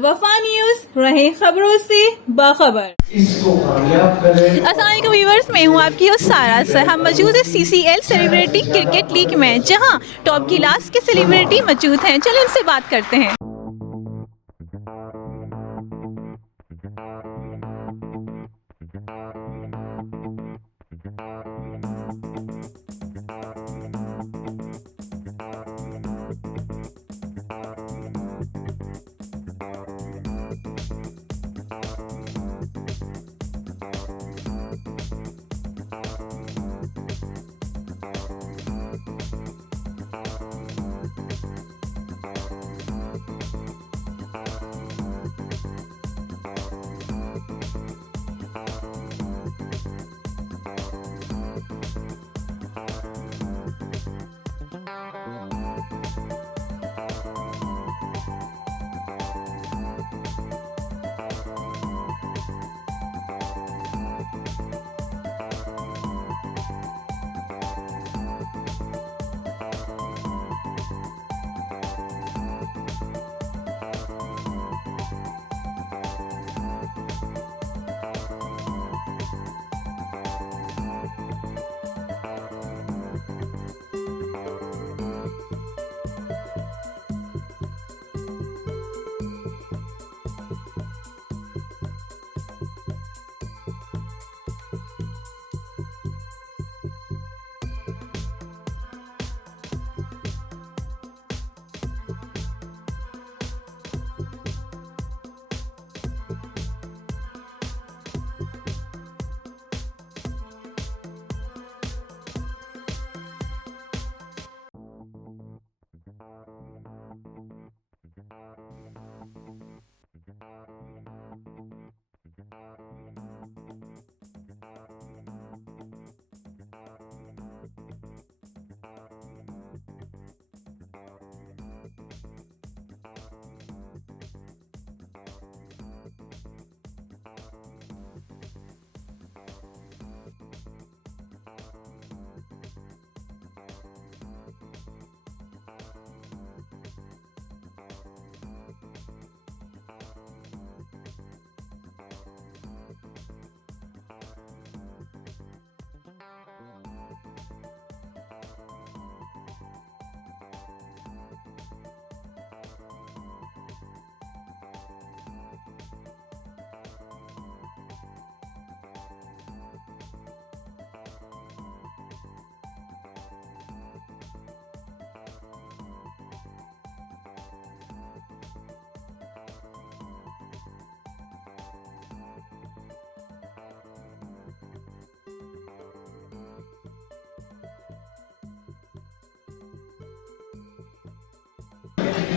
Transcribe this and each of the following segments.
अल वफा न्यूज, रहे खबरों से बाखबर। अस्सलाम व्यूअर्स, मैं हूँ आपकी होस्ट सारा सर। हम मौजूद है CCL सेलिब्रिटी क्रिकेट लीग में, जहां टॉप क्लास के सेलिब्रिटी मौजूद हैं। चलो इनसे बात करते हैं।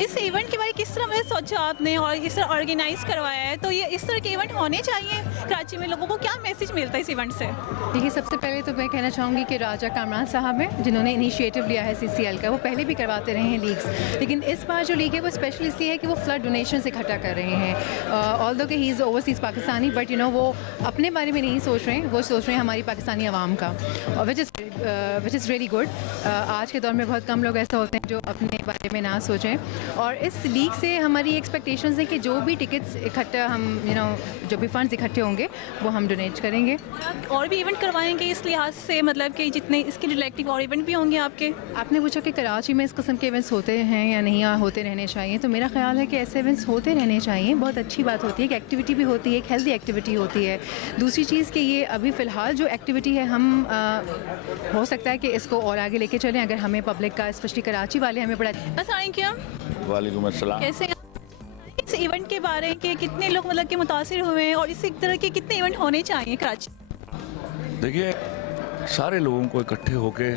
इस इवेंट के बारे में किस तरह में सोचा आपने और इस तरह ऑर्गेनाइज करवाया है, तो ये इस तरह के इवेंट होने चाहिए कराची में। लोगों को क्या मैसेज मिलता है इस इवेंट से? देखिए, सबसे पहले तो मैं कहना चाहूँगी कि राजा कामरान साहब हैं, जिन्होंने इनिशिएटिव लिया है CCL का। वो पहले भी करवाते रहे हैं लीग्स, लेकिन इस बार जो लीग है वो स्पेशल इसलिए है कि वो फ्लड डोनेशन इकट्ठा कर रहे हैं। ऑल्दो कि he is overseas Pakistani, but वो अपने बारे में नहीं सोच रहे हैं, वो सोच रहे हैं हमारी पाकिस्तानी आवाम का, विच इज़ रियली गुड। आज के दौर में बहुत कम लोग ऐसे होते हैं जो अपने बारे में ना सोचें, और इस लीग से हमारी एक्सपेक्टेशंस हैं कि जो भी टिकट्स इकट्ठा हम जो भी फंड्स इकट्ठे होंगे वो हम डोनेट करेंगे। और भी इवेंट करवाएंगे इस लिहाज से, मतलब कि जितने इसके रिलेटिव और इवेंट भी होंगे आपके? आपने पूछा कि कराची में इस किस्म के इवेंट्स होते हैं या नहीं, होते रहने चाहिए। तो मेरा ख्याल है कि ऐसे इवेंट्स होते रहने चाहिए। बहुत अच्छी बात होती है कि एक्टिविटी भी होती है, एक हेल्दी एक्टिविटी होती है। दूसरी चीज़ कि ये अभी फ़िलहाल जो एक्टिविटी है, हम हो सकता है कि इसको और आगे लेके चलें अगर हमें पब्लिक का, स्पेशली कराची वाले हमें बड़ा। वालेकुम अस्सलाम। कैसे इस इवेंट के बारे में कि कितने लोग मतलब कि मुतासिर हुए हैं और इसी तरह के कितने इवेंट होने चाहिए कराची? देखिए, सारे लोगों को इकट्ठे होके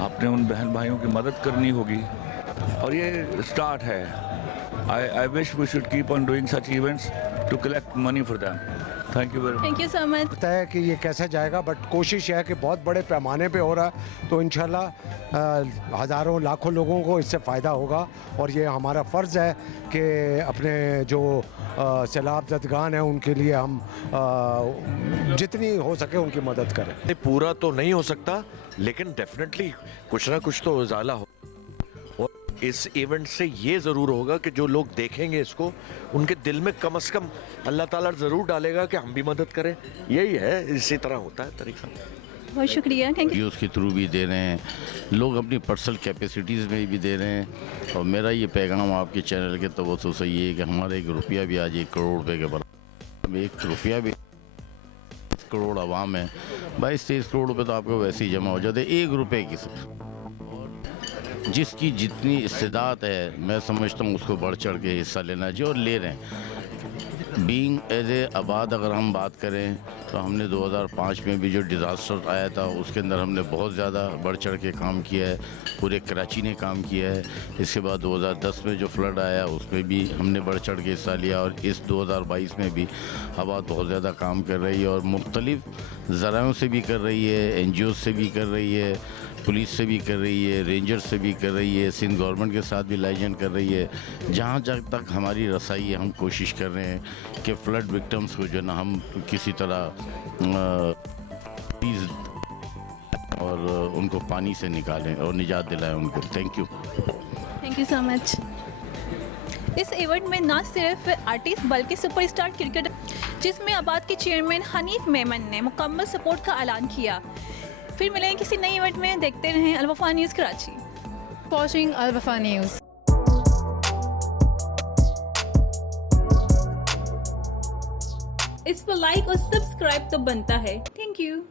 आपने उन बहन भाइयों की मदद करनी होगी, और ये स्टार्ट है। I wish we should keep on doing such events to collect money for them. Thank you very much. Thank you so much. पता है कि ये कैसे जाएगा, बट कोशिश है कि बहुत बड़े पैमाने पे हो रहा है, तो इंशाल्लाह हज़ारों लाखों लोगों को इससे फ़ायदा होगा। और ये हमारा फ़र्ज़ है कि अपने जो सैलाब ज़दगान हैं उनके लिए हम जितनी हो सके उनकी मदद करें। पूरा तो नहीं हो सकता, लेकिन डेफिनेटली कुछ ना कुछ तो उजाला हो। और इस इवेंट से ये ज़रूर होगा कि जो लोग देखेंगे इसको, उनके दिल में कम से कम अल्लाह ताला ज़रूर डालेगा कि हम भी मदद करें। यही है, इसी तरह होता है तरीका। बहुत शुक्रिया, थैंक यू। वीडियोस के थ्रू भी दे रहे हैं, लोग अपनी पर्सनल कैपेसिटीज़ में भी दे रहे हैं। और मेरा ये पैगाम आपके चैनल के तवज्जो से ये है कि हमारा 1 रुपया भी आज 1 करोड़ रुपए के बराबर, 1 रुपया भी 1 करोड़ आवाम है, 22-23 करोड़ रुपए तो आपको वैसे ही जमा हो जाते 1 रुपये की। और जिसकी जितनी इस्तेदात है, मैं समझता हूँ उसको बढ़ चढ़ के हिस्सा लेना चाहिए, और ले रहे हैं। बीइंग एज ए आबाद अगर हम बात करें तो हमने 2005 में भी जो डिज़ास्टर आया था उसके अंदर हमने बहुत ज़्यादा बढ़ चढ़ के काम किया है, पूरे कराची ने काम किया है। इसके बाद 2010 में जो फ्लड आया उसमें भी हमने बढ़ चढ़ के हिस्सा लिया, और इस 2022 में भी आबाद बहुत ज़्यादा काम कर रही है, और मुख्तलिफ़ ज़रायों से भी कर रही है, NGO से भी कर रही है, पुलिस से भी कर रही है, रेंजर से भी कर रही है, सिंध गवर्नमेंट के साथ भी लाइजन कर रही है। जहाँ जब तक हमारी रसाई है हम कोशिश कर रहे हैं कि फ़्लड विक्टिम्स को जो ना हम किसी तरह प्लीज़ और उनको पानी से निकालें और निजात दिलाएं उनको। Thank you so much. इस इवेंट में न सिर्फ आर्टिस्ट बल्कि सुपरस्टार क्रिकेटर, जिसमें आबाद के चेयरमैन हनीफ मेमन ने मुकम्मल सपोर्ट का ऐलान किया। फिर मिलेंगे किसी नई इवेंट में, देखते रहें अल वफा न्यूज़ कराची। वॉचिंग अल वफा न्यूज़। इस पर लाइक और सब्सक्राइब तो बनता है। Thank you.